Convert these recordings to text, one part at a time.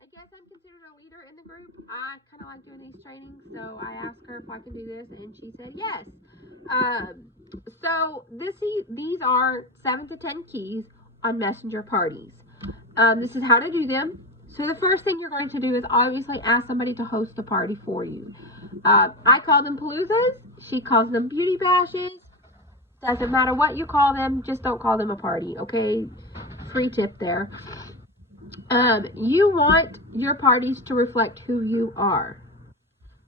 I guess I'm considered a leader in the group. I kind of like doing these trainings, so I asked her if I can do this, and she said yes. Um, so these are 7 to 10 keys on messenger parties. This is how to do them. So the first thing you're going to do is obviously ask somebody to host the party for you. I call them paloozas. She calls them beauty bashes. Doesn't matter what you call them, just don't call them a party, okay? Free tip there. You want your parties to reflect who you are.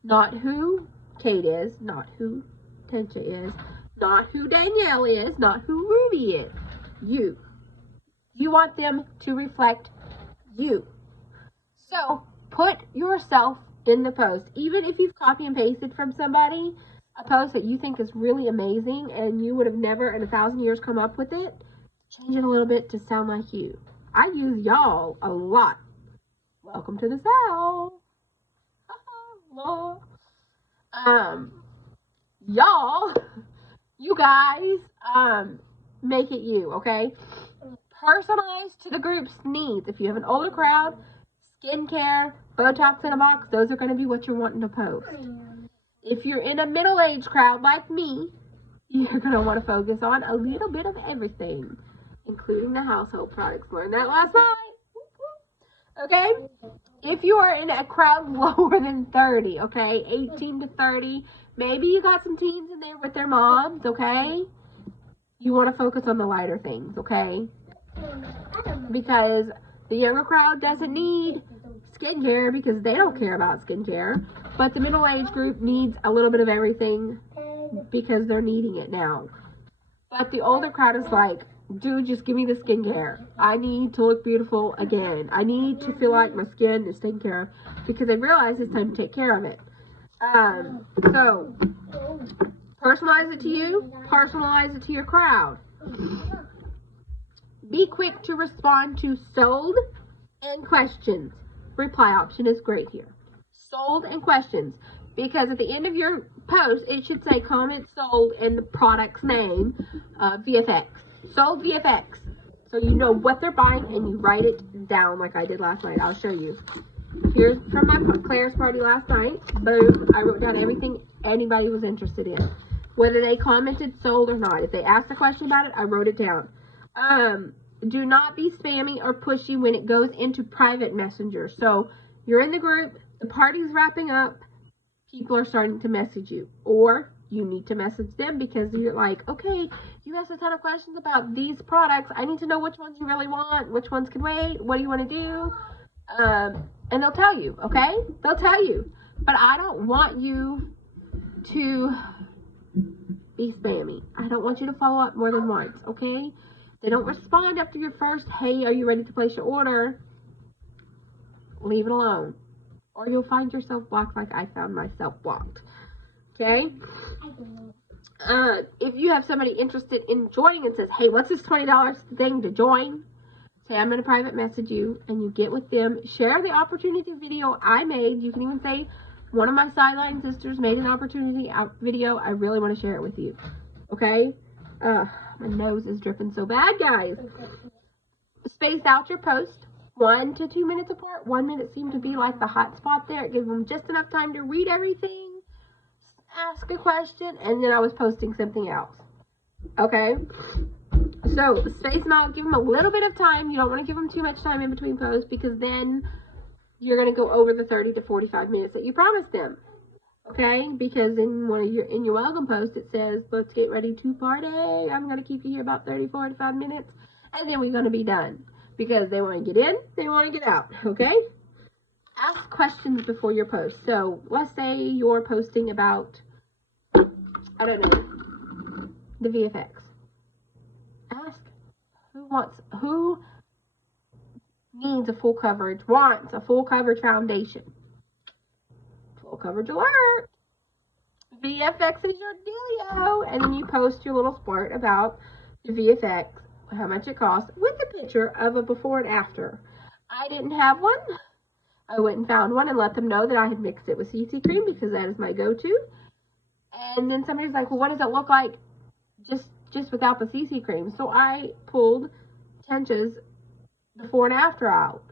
Not who Kate is, not who Tensha is, not who Danielle is, not who Ruby is. You. You want them to reflect you. So, put yourself in the post. Even if you've copy and pasted from somebody, a post that you think is really amazing and you would have never in 1,000 years come up with it, change it a little bit to sound like you. I use y'all a lot. Welcome to the South. Y'all, you guys, make it you, okay? Personalized to the group's needs. If you have an older crowd, skincare, Botox in a box, those are going to be what you're wanting to post. If you're in a middle-aged crowd like me, you're going to want to focus on a little bit of everything, including the household products. Learned that last night. Okay? If you are in a crowd lower than 30, okay, 18 to 30, maybe you got some teens in there with their moms, okay? You want to focus on the lighter things, okay? Because the younger crowd doesn't need skincare because they don't care about skincare. But the middle-aged group needs a little bit of everything because they're needing it now. But the older crowd is like, dude, just give me the skincare. I need to look beautiful again. I need to feel like my skin is taken care of because they realize it's time to take care of it. So, personalize it to you. Personalize it to your crowd. Be quick to respond to sold and questions. Reply option is great here. Sold and questions. Because at the end of your post, it should say comment sold and the product's name, VFX. Sold VFX. So you know what they're buying and you write it down like I did last night. I'll show you. Here's from my Claire's party last night. Boom. I wrote down everything anybody was interested in. Whether they commented sold or not. If they asked a question about it, I wrote it down. Do not be spammy or pushy when it goes into private messenger. So you're in the group, the party's wrapping up, people are starting to message you. Or you need to message them because you're like, okay, you asked a ton of questions about these products. I need to know which ones you really want, which ones can wait, what do you want to do? And they'll tell you, okay? They'll tell you. But I don't want you to be spammy. I don't want you to follow up more than once, okay? They don't respond after your first, hey, are you ready to place your order? Leave it alone. Or you'll find yourself blocked like I found myself blocked. Okay? If you have somebody interested in joining and says, hey, what's this $20 thing to join? Say, I'm going to private message you, and you get with them. Share the opportunity video I made. You can even say, one of my sideline sisters made an opportunity video. I really want to share it with you. Okay? My nose is dripping so bad, guys. Space out your post 1 to 2 minutes apart. 1 minute seemed to be like the hot spot there. It gave them just enough time to read everything, ask a question, and then I was posting something else. Okay? So, space them out. Give them a little bit of time. You don't want to give them too much time in between posts because then you're going to go over the 30 to 45 minutes that you promised them. Okay, because in your welcome post, it says, let's get ready to party. I'm going to keep you here about 30, 45 minutes, and then we're going to be done. Because they want to get in, they want to get out, okay? Ask questions before your post. So, let's say you're posting about, I don't know, the VFX. Ask who needs a full coverage, wants a full coverage foundation. Full coverage alert. VFX is your dealio. And then you post your little splurt about the VFX, how much it costs, with a picture of a before and after. I didn't have one. I went and found one and let them know that I had mixed it with CC cream because that is my go-to. And then somebody's like, well, what does it look like just without the CC cream? So I pulled Tensha's before and after out.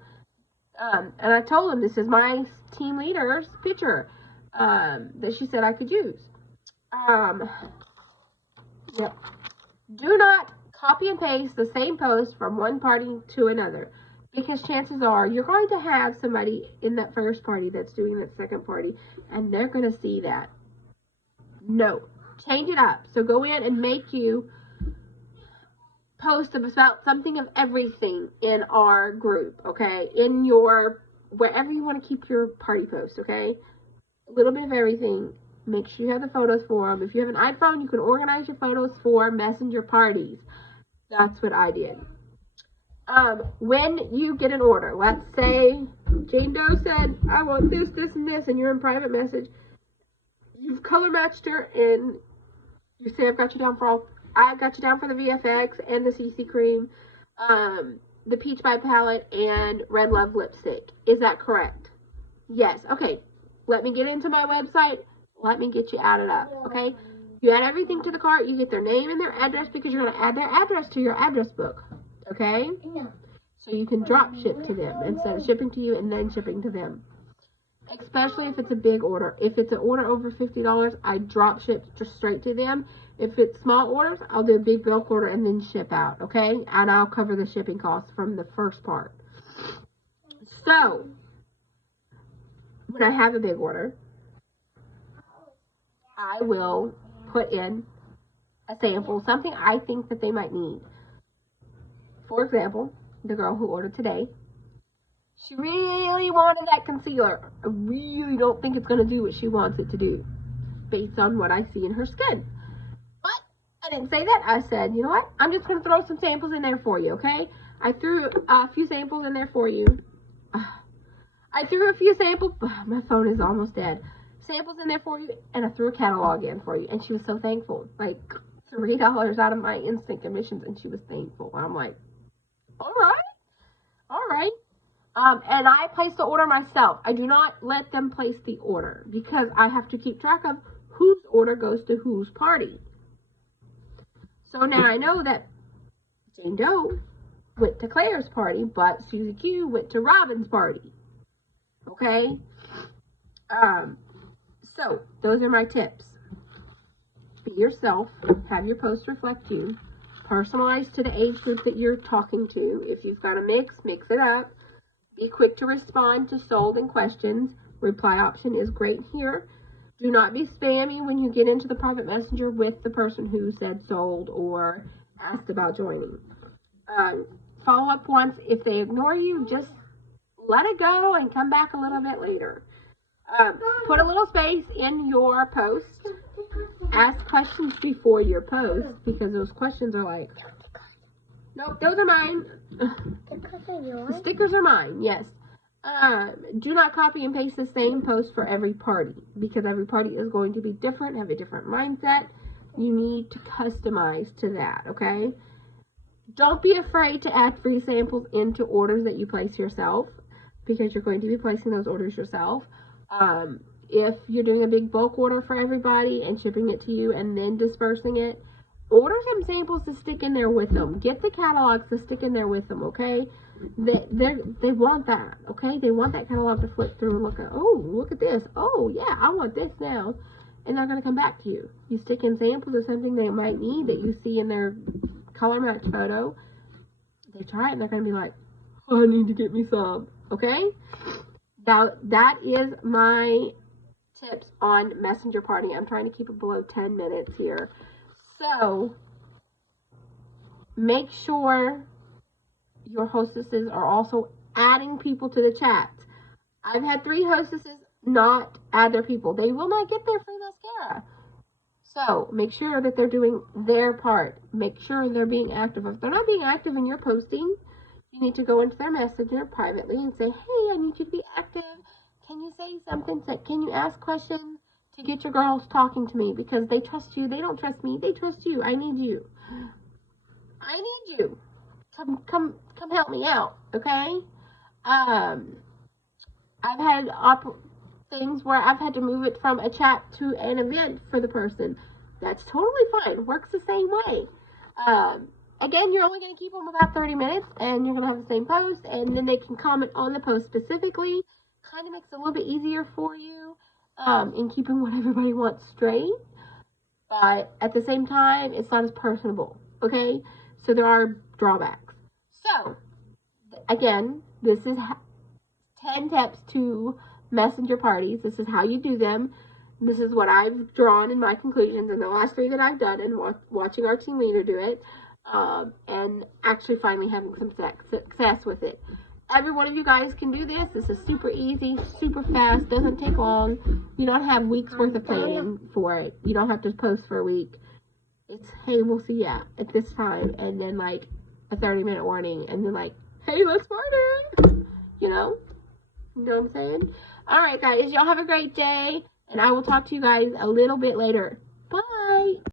And I told him, this is my team leader's picture that she said I could use. Yep. Do not copy and paste the same post from one party to another, because chances are you're going to have somebody in that first party that's doing that second party, and they're going to see that. No. Change it up. So go in and make you post about something of everything in our group, okay? In your, wherever you want to keep your party posts, okay? A little bit of everything. Make sure you have the photos for them. If you have an iPhone, you can organize your photos for messenger parties. That's what I did. When you get an order, let's say Jane Doe said, I want this, this, and this, and you're in private message. You've color matched her, and you say, I got you down for the VFX and the CC cream, the Peach Vibe palette, and Red Love lipstick. Is that correct? Yes. Okay. Let me get into my website. Let me get you added up. Okay. You add everything to the cart. You get their name and their address, because you're going to add their address to your address book. Okay. So you can drop ship to them instead of shipping to you and then shipping to them. Especially if it's a big order. If it's an order over $50, I drop ship just straight to them. If it's small orders, I'll do a big bulk order and then ship out, okay? And I'll cover the shipping costs from the first part. So, when I have a big order, I will put in a sample, something I think that they might need. For example, the girl who ordered today, she really wanted that concealer. I really don't think it's going to do what she wants it to do, based on what I see in her skin. But I didn't say that. I said, you know what? I'm just going to throw some samples in there for you, okay? I threw a few samples in there for you. I threw a few samples. My phone is almost dead. Samples in there for you, and I threw a catalog in for you. And she was so thankful. Like, $3 out of my instant commissions, and she was thankful. I'm like, all right. All right. And I place the order myself. I do not let them place the order, because I have to keep track of whose order goes to whose party. So now I know that Jane Doe went to Claire's party, but Susie Q went to Robin's party. Okay? So those are my tips. Be yourself. Have your posts reflect you. Personalize to the age group that you're talking to. If you've got a mix it up. Be quick to respond to sold and questions. Reply option is great here. Do not be spammy when you get into the private messenger with the person who said sold or asked about joining. Follow up once. If they ignore you, just let it go and come back a little bit later. Put a little space in your post. Ask questions before your post, because those questions are like, nope, those are mine. The stickers are mine, yes. Do not copy and paste the same post for every party, because every party is going to be different, have a different mindset. You need to customize to that, okay? Don't be afraid to add free samples into orders that you place yourself, because you're going to be placing those orders yourself. If you're doing a big bulk order for everybody and shipping it to you and then dispersing it, order some samples to stick in there with them. Get the catalogs to stick in there with them, okay? They want that, okay? They want that catalog to flip through and look at, oh, look at this. Oh, yeah, I want this now. And they're going to come back to you. You stick in samples of something they might need that you see in their color match photo. They try it and they're going to be like, oh, I need to get me some, okay? Now, that is my tips on Messenger Party. I'm trying to keep it below 10 minutes here. So, make sure your hostesses are also adding people to the chat. I've had 3 hostesses not add their people. They will not get their free mascara. So, make sure that they're doing their part. Make sure they're being active. If they're not being active in your posting, you need to go into their messenger privately and say, hey, I need you to be active. Can you say something? Can you ask questions to get your girls talking to me? Because they trust you. They don't trust me. They trust you. I need you. I need you. Come help me out, okay? I've had things where I've had to move it from a chat to an event for the person. That's totally fine. Works the same way. again, you're only going to keep them about 30 minutes, and you're going to have the same post, and then they can comment on the post specifically. Kind of makes it a little bit easier for you in keeping what everybody wants straight, but at the same time, it's not as personable, okay? So there are drawbacks. So, again, this is 10 tips to messenger parties. This is how you do them. This is what I've drawn in my conclusions in the last 3 that I've done, and watching our team leader do it, and actually finally having some success with it. Every one of you guys can do this. This is super easy, super fast, doesn't take long. You don't have weeks worth of planning for it. You don't have to post for a week. It's, hey, we'll see ya at this time, and then like a 30-minute warning, and then like, hey, let's party. You know what I'm saying? All right, guys, y'all have a great day, and I will talk to you guys a little bit later.